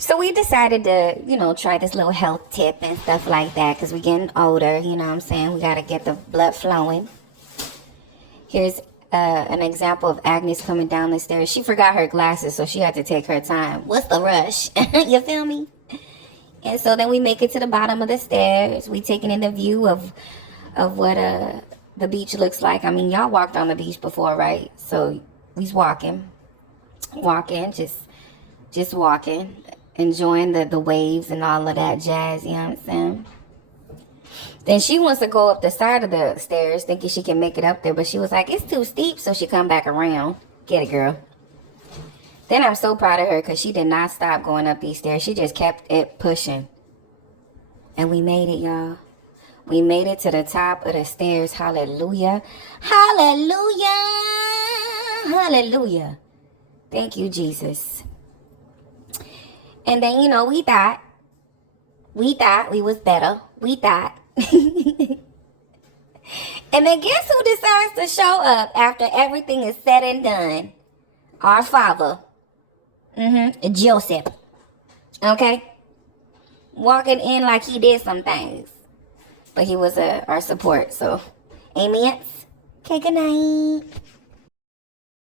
So we decided to, try this little health tip and stuff like that because we're getting older, you know what I'm saying? We got to get the blood flowing. Here's an example of Agnes coming down the stairs. She forgot her glasses, so she had to take her time. What's the rush? You feel me? And so then we make it to the bottom of the stairs. We taking in the view of what the beach looks like. I mean, y'all walked on the beach before, right? So we's walking, just walking, enjoying the waves and all of that jazz, you know what I'm saying? Then she wants to go up the side of the stairs thinking she can make it up there, but she was like, it's too steep, so she come back around. Get it, girl. Then I'm so proud of her because she did not stop going up these stairs. She just kept it pushing. And we made it, y'all. We made it to the top of the stairs. Hallelujah. Hallelujah. Hallelujah. Thank you, Jesus. And then, we thought we was better. We thought. And then guess who decides to show up after everything is said and done? Our father. Joseph. Okay? Walking in like he did some things. But he was our support, so. Amen. Okay, good night.